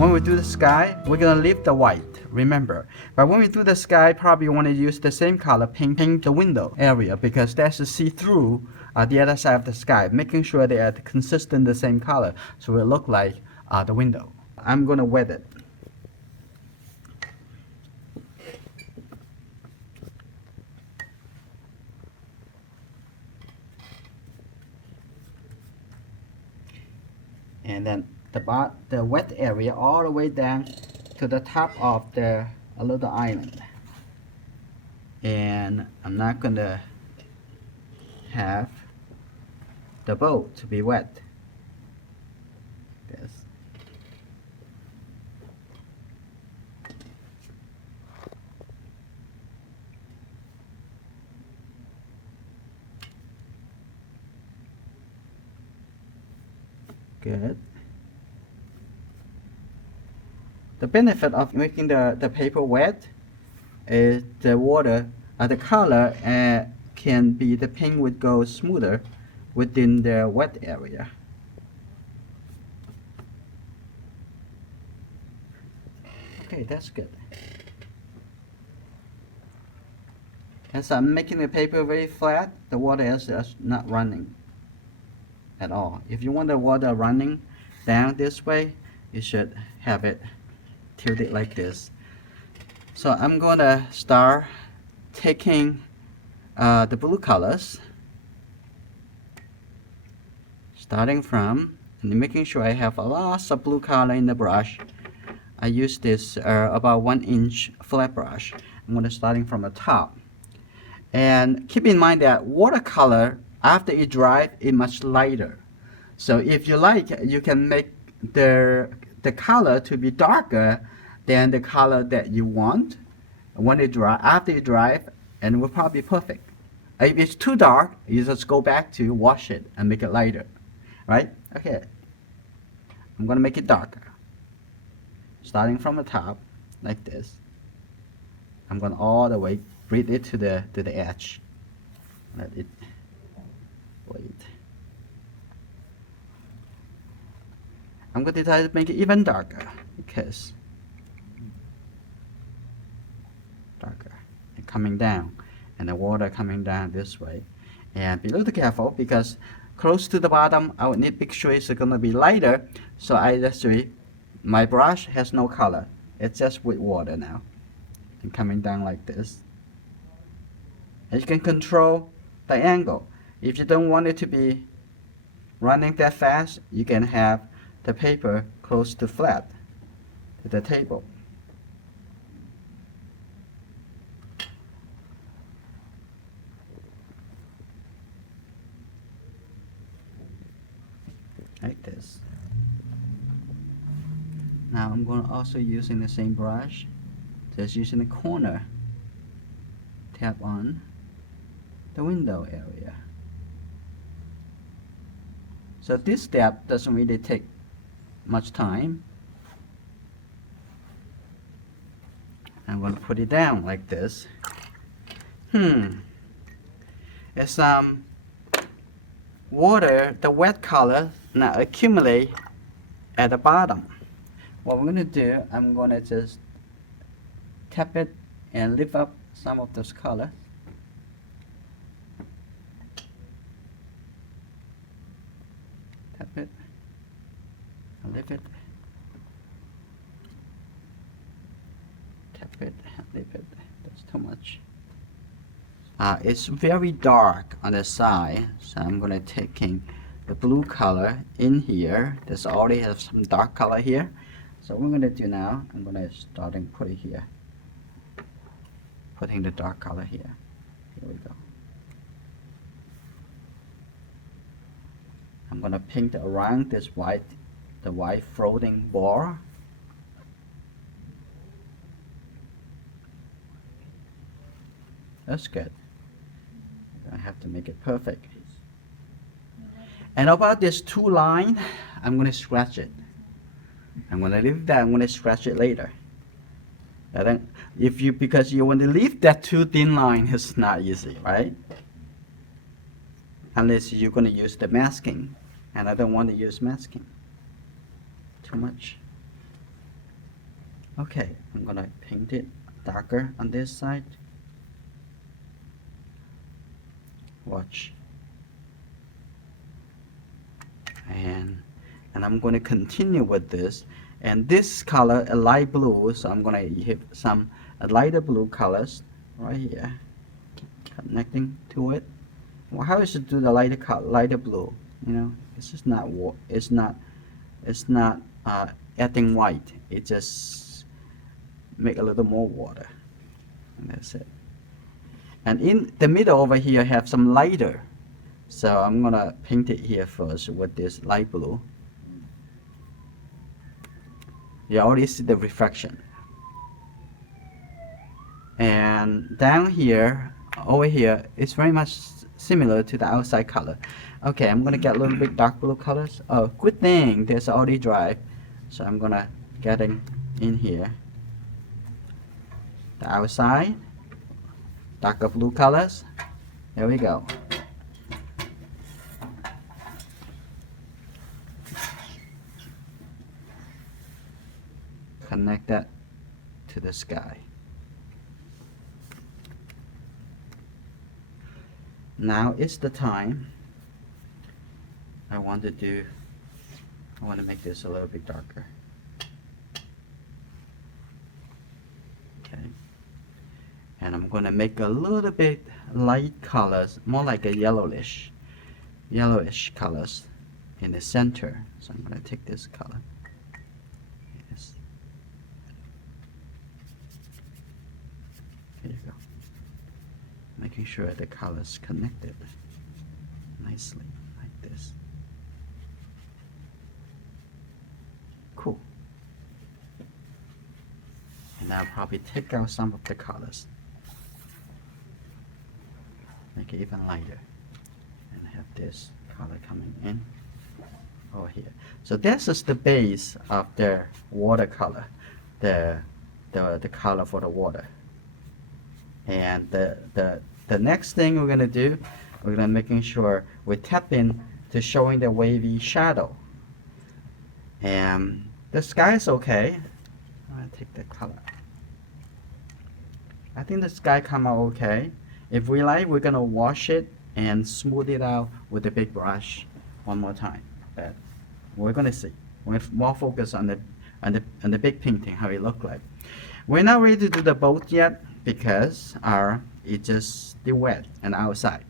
when we do the sky, we're gonna leave the white, remember. But when we do the sky, probably you want to use the same color, paint the window area, because that's to see through the other side of the sky, making sure they are consistent, the same color, so it look like the window. I'm gonna wet it. And then the wet area all the way down to the top of the little island. And I'm not gonna have the boat to be wet. This. Good. The benefit of making the paper wet is the water, the color can be, the paint would go smoother within the wet area. Okay, that's good. As I'm making the paper very flat, the water is not running at all. If you want the water running down this way, you should have it tilted like this. So I'm gonna start taking the blue colors, starting from, and making sure I have a lot of blue color in the brush. I use this about 1-inch flat brush. I'm gonna starting from the top. And keep in mind that watercolor, after it dries, is much lighter. So if you like, you can make the color to be darker than the color that you want when it dry. After it dries, and it will probably be perfect. If it's too dark, you just go back to wash it and make it lighter, right? Okay. I'm gonna make it darker. Starting from the top, like this. I'm gonna all the way bring it to the edge. Let it wait. I'm going to try to make it even darker, because darker and coming down, and the water coming down this way. And be a little careful, because close to the bottom I would need to make sure it's going to be lighter. So my brush has no color, it's just with water now, and coming down like this. And you can control the angle. If you don't want it to be running that fast, you can have the paper close to flat to the table. Like this. Now I'm going to also using the same brush, just using the corner, tap on the window area. So this step doesn't really take much time. I'm going to put it down like this. It's water, the wet color now accumulate at the bottom. What we're going to do, I'm going to just tap it and lift up some of those colors. Tap it and lift it. Tap it and lift it. That's too much. It's very dark on the side, so I'm going to taking the blue color in here. This already has some dark color here. So what I'm going to do now, I'm going to start and put it here. Putting the dark color here. Here we go. I'm going to paint around this white, the white floating ball. That's good. I have to make it perfect. And about this two line, I'm going to scratch it. I'm going to leave that. I'm going to scratch it later. And then because you want to leave that too thin line, it's not easy, right? Unless you're going to use the masking, and I don't want to use masking too much. Okay, I'm gonna paint it darker on this side. Watch. And I'm going to continue with this, and this color a light blue, so I'm going to hit some lighter blue colors right here, connecting to it. Well, how is it do the lighter blue? You know, it's just not it's not adding white. It just make a little more water, and that's it. And in the middle over here I have some lighter, so I'm gonna paint it here first with this light blue. You already see the reflection. And down here, over here, it's very much similar to the outside color. Okay, I'm gonna get a little bit dark blue colors. Oh, good thing there's already dry, so I'm gonna get in here. The outside, darker blue colors. There we go. Connect that to the sky. Now is the time. I want to make this a little bit darker. Okay. And I'm going to make a little bit light colors, more like a yellowish colors in the center. So I'm going to take this color. Yes. Here you go. Making sure the colors connected nicely like this. Cool. And I'll probably take out some of the colors, make it even lighter, and have this color coming in over here. So this is the base of the watercolor, the color for the water. And the next thing we're gonna do, we're gonna making sure we tap in to showing the wavy shadow. And the sky is okay. I'm gonna take the color. I think the sky come out okay. If we like, we're gonna wash it and smooth it out with a big brush one more time. But we're gonna see. We're more focused on the big painting, how it look like. We're not ready to do the boat yet because it's just still wet and outside.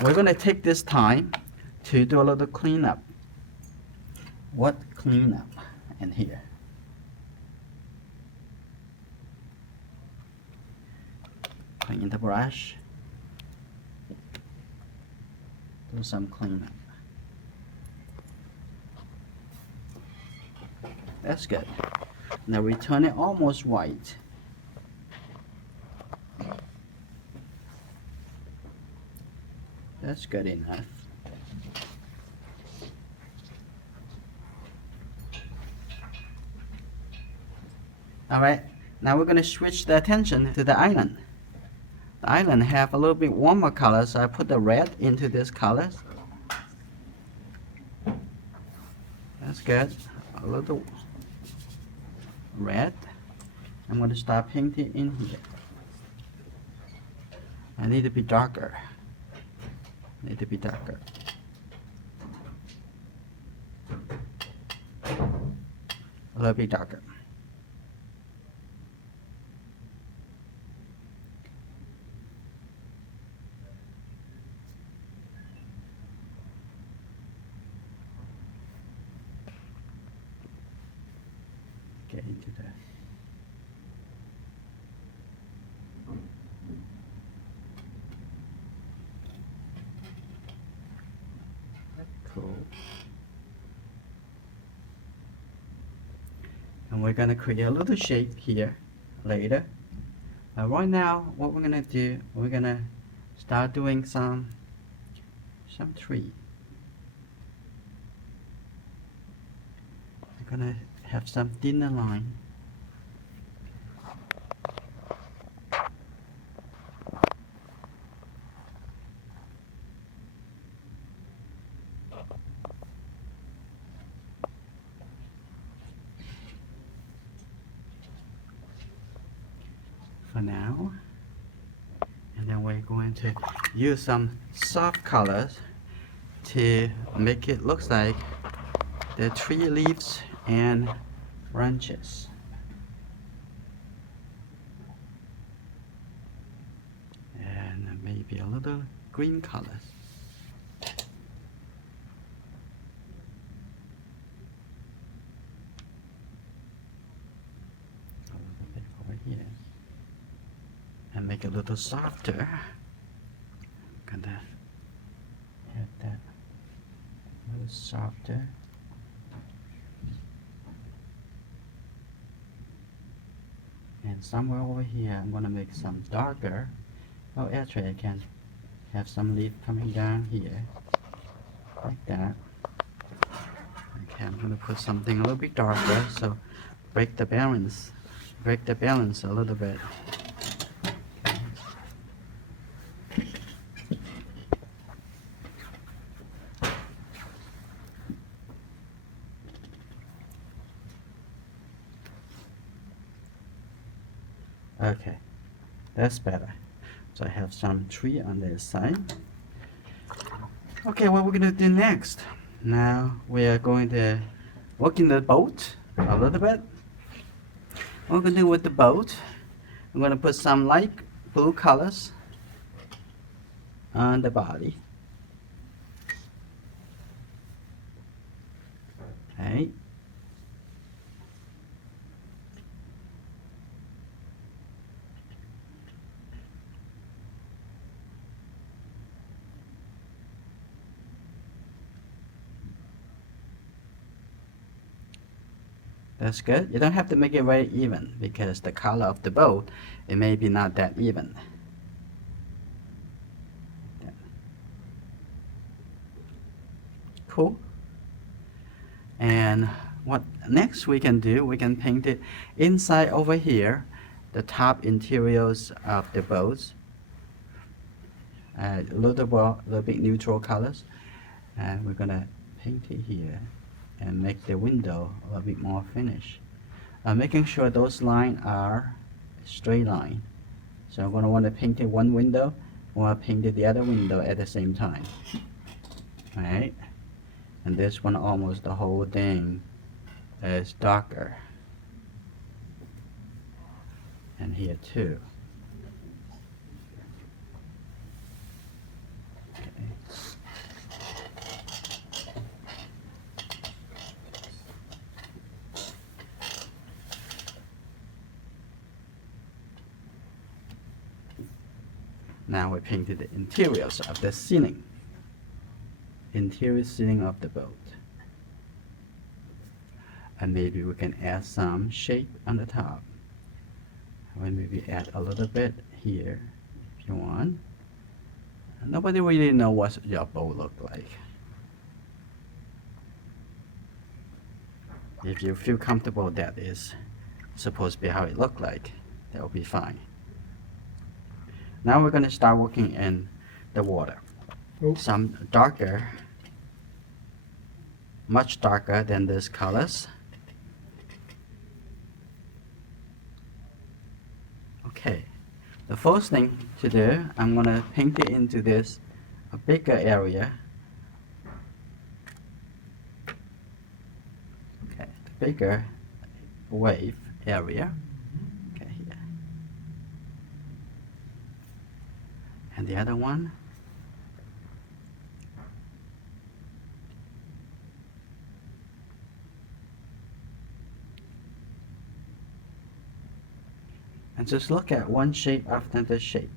We're gonna take this time to do a little cleanup. What cleanup in here? Clean the brush. Do some cleanup. That's good. Now we turn it almost white. That's good enough. Alright, now we're going to switch the attention to the island. The island have a little bit warmer color, so I put the red into this colors. That's good. A little red. I'm going to start painting in here. I need to be darker. Need to be darker. A little bit darker. Get into that. Cool. And we're gonna create a little shape here later. Right now, what we're gonna do, we're gonna start doing some tree. We're gonna have some thinner line. for now. And then we're going to use some soft colors to make it look like the tree leaves and branches. And maybe a little green colors. A little bit over here. And make it a little softer. Gonna add that a little softer. And somewhere over here, I'm gonna make some darker. Oh, actually, I can have some leaf coming down here, like that. Okay, I'm gonna put something a little bit darker, so break the balance a little bit. Okay, that's better. So I have some tree on this side. Okay, what we're gonna do next? Now we are going to work in the boat a little bit. What we're gonna do with the boat, I'm gonna put some light blue colors on the body. Okay. That's good. You don't have to make it very even because the color of the boat, it may be not that even. Cool. And what next we can do, we can paint it inside over here, the top interiors of the boats. A little bit neutral colors. And we're gonna paint it here and make the window a little bit more finished. Making sure those lines are straight line. So I'm going to want to paint it one window, or paint it the other window at the same time. Alright, and this one almost the whole thing is darker. And here too. Now we painted the interiors of the ceiling. Interior ceiling of the boat. And maybe we can add some shape on the top. And maybe add a little bit here if you want. Nobody really knows what your boat looks like. If you feel comfortable that is supposed to be how it looks like, that will be fine. Now we're going to start working in the water. Some darker, much darker than these colors. Okay, the first thing to do, I'm going to paint it into this a bigger area. Okay, the bigger wave area. Okay, here. And the other one. And just look at one shape after the shape.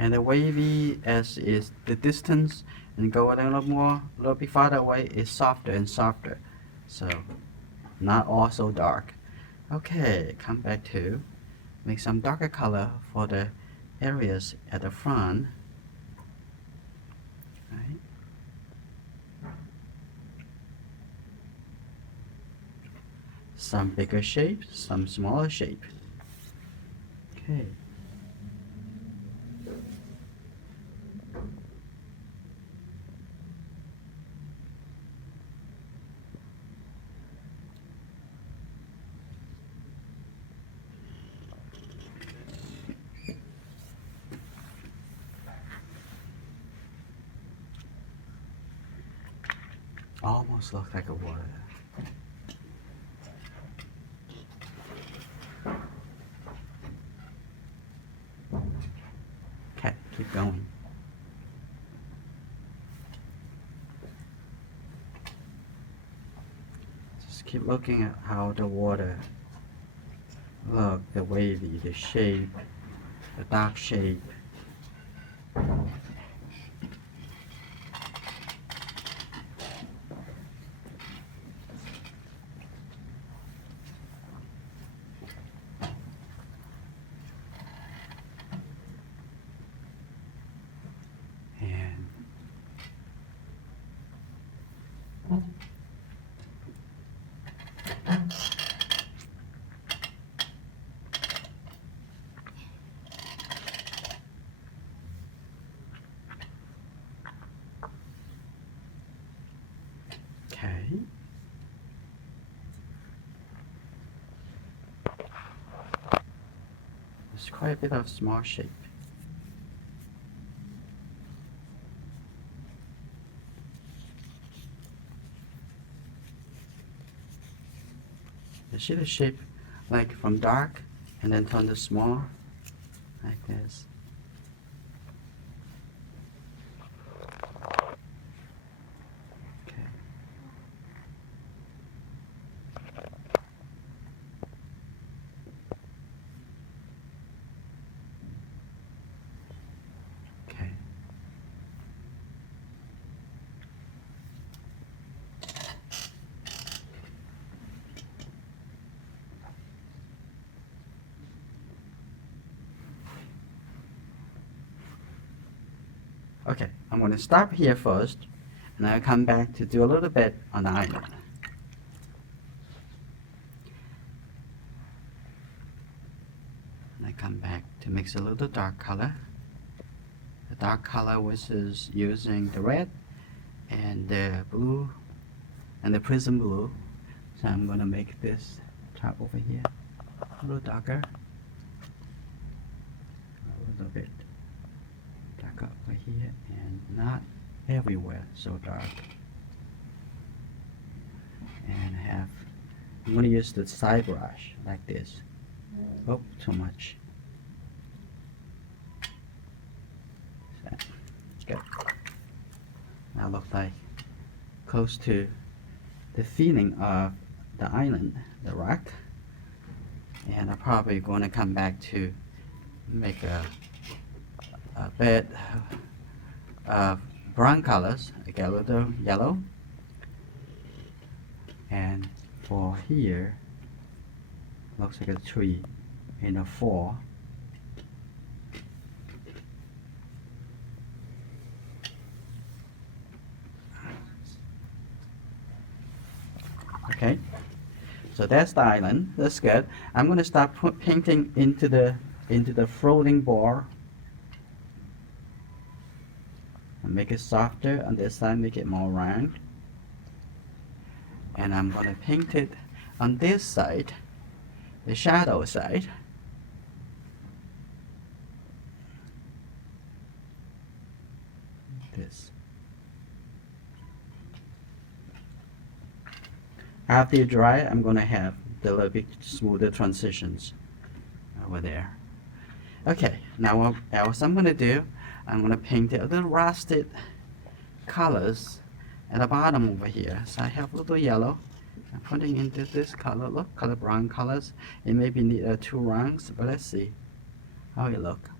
And the wavy as is the distance, and go a little bit farther away is softer and softer. So not all so dark. Okay, come back to make some darker color for the areas at the front. Right. some bigger shape, some smaller shape. Okay. Almost looks like a water. Okay, keep going. Just keep looking at how the water look, the wavy, the shape, the dark shape. Okay. There's quite a bit of small shape. You see the shape like from dark and then turn to small like this. Okay. Okay. Okay, I'm going to stop here first, and I'll come back to do a little bit on the island. And I come back to mix a little dark color. The dark color was using the red and the blue and the prism blue. So I'm going to make this top over here a little darker. A little bit darker over here and not everywhere so dark. And I'm going to use the side brush like this. Oh, too much. So, good. Now look like close to the feeling of the island, the rock. And I'm probably going to come back to make a bit of brown colors, like a little yellow. And for here, looks like a tree in a fall. Okay, so that's the island. That's good. I'm going to start painting into the floating ball. And make it softer on this side, make it more round. And I'm going to paint it on this side, the shadow side. This. After you dry, I'm going to have the little bit smoother transitions over there. Okay, now what else I'm going to do, I'm going to paint a little rusted colors at the bottom over here. So I have a little yellow. I'm putting into this color. Look, color brown colors. It maybe need 2 rounds, but let's see how it look.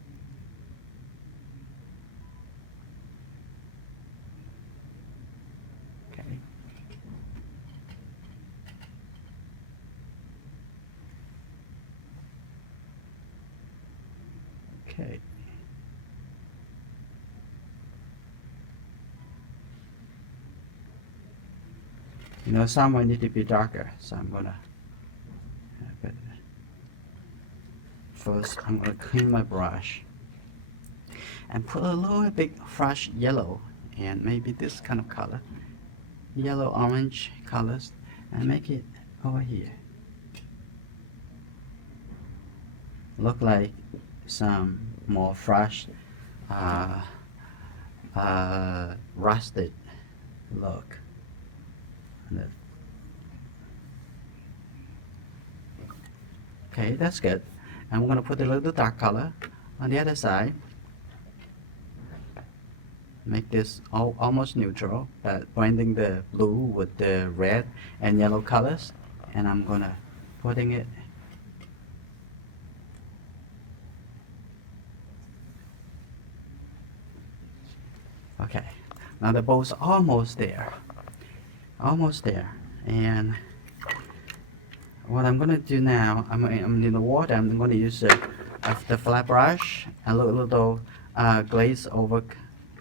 Okay. Okay. You know, some might need to be darker, so I'm gonna first I'm going to clean my brush and put a little bit fresh yellow and maybe this kind of color, yellow orange colors, and make it over here look like some more fresh rusted look. Okay, that's good. I'm going to put a little dark color on the other side. Make this almost neutral, but blending the blue with the red and yellow colors. And I'm going to putting it okay. Now the bowl's almost there. Almost there. And what I'm going to do now, I'm in the water. I'm going to use the flat brush and a little glaze over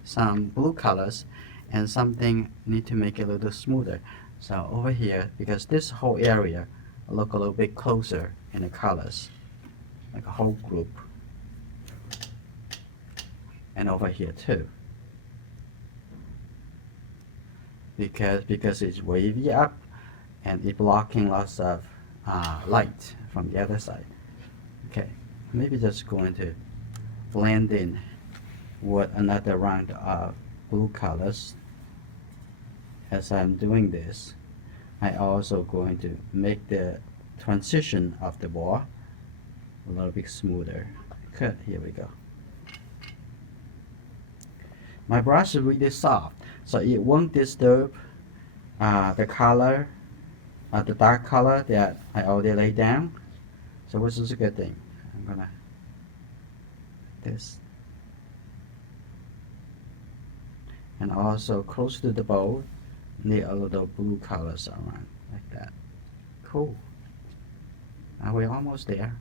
some blue colors, and something need to make it a little smoother. So over here, because this whole area look a little bit closer in the colors, like a whole group, and over here too, because it's wavy up and it's blocking lots of light from the other side. Okay, maybe just going to blend in with another round of blue colors. As I'm doing this, I also going to make the transition of the ball a little bit smoother. Good, here we go. My brush is really soft, so it won't disturb the color, the dark color that I already laid down. So which is a good thing. I'm gonna this, and also close to the bowl, need a little blue colors around like that. Cool. Now we're almost there.